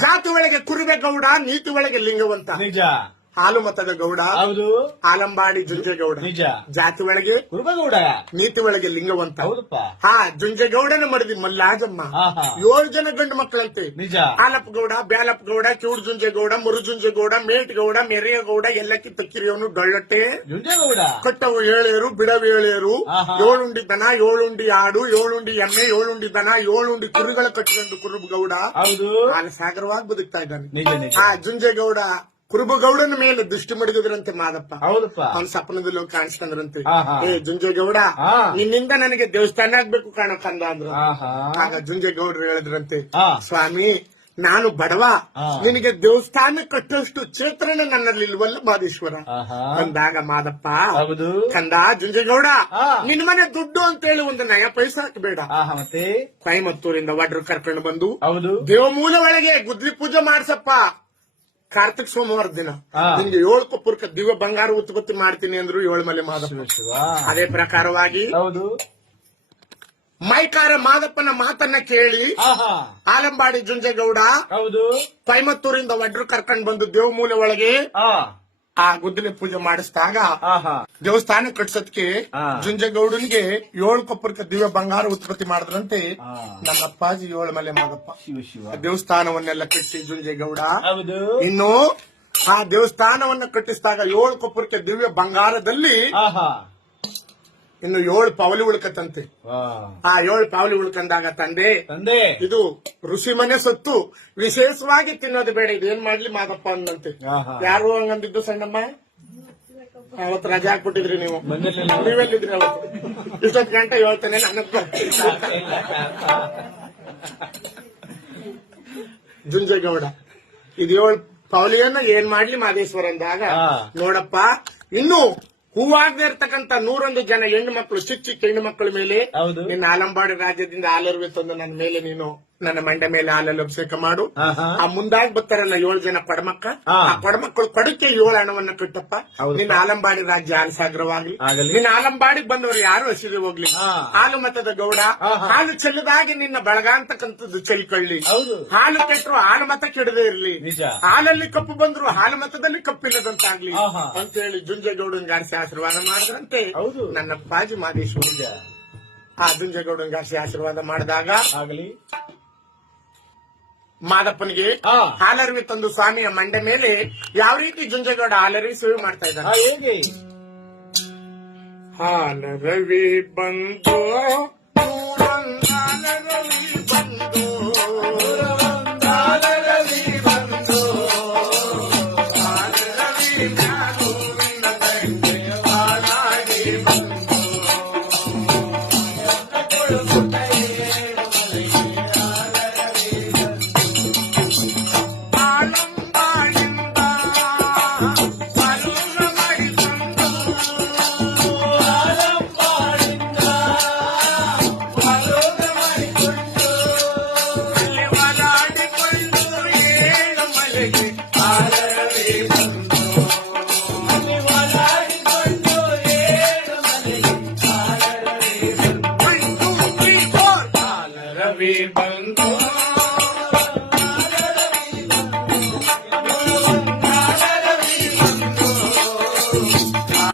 ಜಾತಿ ಒಳಗೆ ಕುರುಬೆ ಗೌಡ, ನೀತಿ ಒಳಗೆ ಲಿಂಗವಂತ. ನಿಜ. ಹಾಲು ಮತದ ಗೌಡ, ಹೌದು. ಆಲಂಬಾಡಿ ಜುಂಜೇಗೌಡ. ನಿಜ. ಜಾತಿ ಒಳಗೆ ಕುರುಬಗೌಡ, ನೀತಿ ಒಳಗೆ ಲಿಂಗವಂತ. ಹೌದಪ್ಪ. ಜುಂಜೇಗೌಡನ ಮಡದಿ ಮಲ್ಲಾಜಮ್ಮ. 7 ಜನ ಗಂಡು ಮಕ್ಕಳಂತೆ. ನಿಜ. ಆಲಪ್ಪ ಗೌಡ, ಬ್ಯಾಲಪ್ಪ ಗೌಡ, ಚೂಡ್ ಜುಂಜೇಗೌಡ, ಮುರುಜುಂಜೇಗೌಡ, ಮೇಟ್ಗೌಡ, ಮೆರೆಯಗೌಡ, ಎಲ್ಲಕ್ಕಿ ತಕ್ಕಿರಿಯವನು ಡೊಳ್ಳಟ್ಟೆ. ಜುಂಜೇಗೌಡ ಕಟ್ಟವು ಏಳೇರು, ಬಿಡವು ಏಳೇರು. 7 ಉಂಡಿ ದನ, 7 ಉಂಡಿ ಆಡು, 7 ಉಂಡಿ ಎಮ್ಮೆ, 7 ಉಂಡಿ ದನ, 7 ಉಂಡಿ ಕುರಿಗಳ ಕಟ್ಟಿಕೊಂಡು ಕುರುಬಗೌಡ ಹೌದು ಸಾಗರವಾಗಿ ಬದುಕ್ತಾ ಇದ್ದಾನೆ. ನಿಜ ನಿಜ. ಜುಂಜೇಗೌಡ ಕುರುಬಗೌಡನ ಮೇಲೆ ದೃಷ್ಟಿ ಮಡಿದ್ರಂತೆ ಮಾದಪ್ಪ. ಹೌದಪ್ಪ. ಅವನ ಸಪನದಲ್ಲಿ ಹೋಗಿ ಕಾಣಿಸ್ಕೊಂಡ್ರಂತೆ. ಜುಂಜೇಗೌಡ, ನಿನ್ನಿಂದ ನನಗೆ ದೇವಸ್ಥಾನ ಆಗ್ಬೇಕು ಕಾಣೋ ಕಂದ ಅಂದ್ರು. ಆಗ ಜುಂಜೇಗೌಡರು ಹೇಳಿದ್ರಂತೆ, ಸ್ವಾಮಿ ನಾನು ಬಡವ, ನಿನಗೆ ದೇವಸ್ಥಾನ ಕಟ್ಟುವಷ್ಟು ಚೇತನ ನನ್ನಲ್ಲಿ ಇಲ್ವಲ್ಲ ಮಾದೇಶ್ವರ ಅಂದಾಗ ಮಾದಪ್ಪ, ಕಂದ ಜುಂಜೇಗೌಡ, ನಿನ್ ಮನೆ ದುಡ್ಡು ಅಂತ ಹೇಳಿ ಒಂದು ನಯ ಪೈಸಾ ಹಾಕಬೇಡ. ಮತ್ತೆ ಕೊಯಮತ್ತೂರಿಂದ ವಡ್ರು ಕರ್ಕೊಂಡು ಬಂದು ದೇವಮೂಲ ಒಳಗೆ ಗುದ್ಲಿ ಪೂಜೆ ಮಾಡ್ಸಪ್ಪ. ಕಾರ್ತಿಕ್ ಸೋಮವಾರದ ದಿನ ನಿನ್ಗೆ 7 ಕೊಪ್ಪುರ್ಕ ದಿವ್ಯ ಬಂಗಾರ ಉತ್ಪತ್ತಿ ಮಾಡ್ತೀನಿ ಅಂದ್ರು 7 ಮಲೆ ಮಾದಪ್ಪ. ಅದೇ ಪ್ರಕಾರವಾಗಿ ಮೈಕಾರ ಮಾದಪ್ಪನ ಮಾತನ್ನ ಕೇಳಿ ಆಲಂಬಾಡಿ ಜುಂಜೇಗೌಡ ಕೊಯಮತ್ತೂರಿಂದ ವಡ್ರು ಕರ್ಕೊಂಡ್ ಬಂದು ದೇವಮೂಲೆ ಒಳಗೆ ಆ ಗುದ್ದಲಿ ಪೂಜೆ ಮಾಡಿಸಿದಾಗ ದೇವಸ್ಥಾನ ಕಟ್ಸೋದಕ್ಕೆ ಜುಂಜೇಗೌಡನಿಗೆ 7 ಕೊಪ್ಪರ್ಕ ದಿವ್ಯ ಬಂಗಾರ ಉತ್ಪತ್ತಿ ಮಾಡಿದ್ರಂತೆ. ನಮ್ಮ ಅಪ್ಪಾಜಿ 7 ಮಲೆ ಮಾದಪ್ಪ ದೇವಸ್ಥಾನವನ್ನೆಲ್ಲ ಕಟ್ಟಿಸಿ ಜುಂಜೇಗೌಡ. ಇನ್ನು ಆ ದೇವಸ್ಥಾನವನ್ನ ಕಟ್ಟಿಸಿದಾಗ 7 ಕೊಪ್ಪರ್ಕೆ ದಿವ್ಯ ಬಂಗಾರದಲ್ಲಿ ಇನ್ನು 7 ಪಾವಲಿ ಉಳ್ಕತ್ತಂತೆ. ಆ 7 ಪಾವಲಿ ಉಳ್ಕಂದಾಗ ತಂದೆ ಇದು ಋಷಿ ಮನೆ ಸೊತ್ತು, ವಿಶೇಷವಾಗಿ ತಿನ್ನೋದು ಬೇಡ, ಇದೇನ್ ಮಾಡ್ಲಿ ಮಾದಪ್ಪ ಅಂದಂತೆ. ಯಾರು ಹಂಗಂದಿದ್ದು ಸಣ್ಣಮ್ಮ? ಅವತ್ತು ರಜೆ ಹಾಕ್ಬಿಟ್ಟಿದ್ರಿ ನೀವು, ನೀವೆಲ್ಲಿದ್ರಿ ಅವತ್ತು? ಇಷ್ಟೊತ್ತು ಗಂಟೆ ಹೇಳ್ತೇನೆ ನನ್ನ ಜುಂಜೇಗೌಡ ಇದು 7 ಪಾವಲಿಯನ್ನ ಏನ್ ಮಾಡ್ಲಿ ಮಾದೇಶ್ವರ ಅಂದಾಗ, ನೋಡಪ್ಪ ಇನ್ನು ಹೂವಾಗದೇ ಇರ್ತಕ್ಕಂಥ 101 ಜನ ಹೆಣ್ಣು ಮಕ್ಕಳು, ಚಿಕ್ಕ ಹೆಣ್ಣು ಮಕ್ಕಳ ಮೇಲೆ ನಿನ್ನ ಆಲಂಬಾಡಿ ರಾಜ್ಯದಿಂದ ಹಾಲರ್ವೆ ತಂದು ನನ್ನ ಮೇಲೆ ನೀನು ನನ್ನ ಮಂಡೆ ಮೇಲೆ ಹಾಲಲ್ಲಿ ಅಭಿಷೇಕ ಮಾಡು. ಆ ಮುಂದಾಗಿ ಬರ್ತಾರಲ್ಲ 7 ಜನ ಕೊಡಮಕ್ಕ, ಆ ಕೊಡಮಕ್ಕಳು ಕೊಡಕ್ಕೆ 7 ಹಣವನ್ನ ಕಟ್ಟಪ್ಪ. ನಿನ್ನ ಆಲಂಬಾಡಿ ರಾಜ್ಯ ಹಾಲಸಾಗರವಾಗ್ಲಿ, ನಿನ್ನ ಆಲಂಬಾಡಿಗೆ ಬಂದವರು ಯಾರು ಹಸಿದೆ ಹೋಗ್ಲಿ. ಹಾಲು ಮತದ ಗೌಡ, ಹಾಲು ಚೆಲ್ಲದಾಗಿ ನಿನ್ನ ಬಳಗ ಅಂತಕ್ಕಂಥದ್ದು ಚೆಲ್ಕೊಳ್ಳಿ. ಹಾಲು ಕೆಟ್ಟರು ಹಾಲು ಮತ ಕೆಡದೇ ಇರ್ಲಿ, ಹಾಲಲ್ಲಿ ಕಪ್ಪು ಬಂದ್ರು ಹಾಲು ಮತದಲ್ಲಿ ಕಪ್ಪಿಲ್ಲದಂತಾಗ್ಲಿ ಅಂತ ಹೇಳಿ ಜುಂಜೇಗೌಡನ್ಗಾರಿಸಿ ಆಶೀರ್ವಾದ ಮಾಡಿದ್ರಂತೆ ನನ್ನ ಪಾಜಿ ಮಾದೇಶ್ವರ. ಆ ಜುಂಜೇಗೌಡನ್ಗಾರಿಸಿ ಆಶೀರ್ವಾದ ಮಾಡಿದಾಗ ಮಾದಪ್ಪನಿಗೆ ಹಾಲರ್ವಿ ತಂದು ಸ್ವಾಮಿಯ ಮಂಡೆ ಮೇಲೆ ಯಾವ ರೀತಿ ಜುಂಜೇಗೌಡ ಹಾಲರ್ವಿ ಸೇವೆ ಮಾಡ್ತಾ ಇದ್ದಾರೆ. ಹಾಲರವಿ ಬಂದು ಹಾಲರವಿ ಬಂದು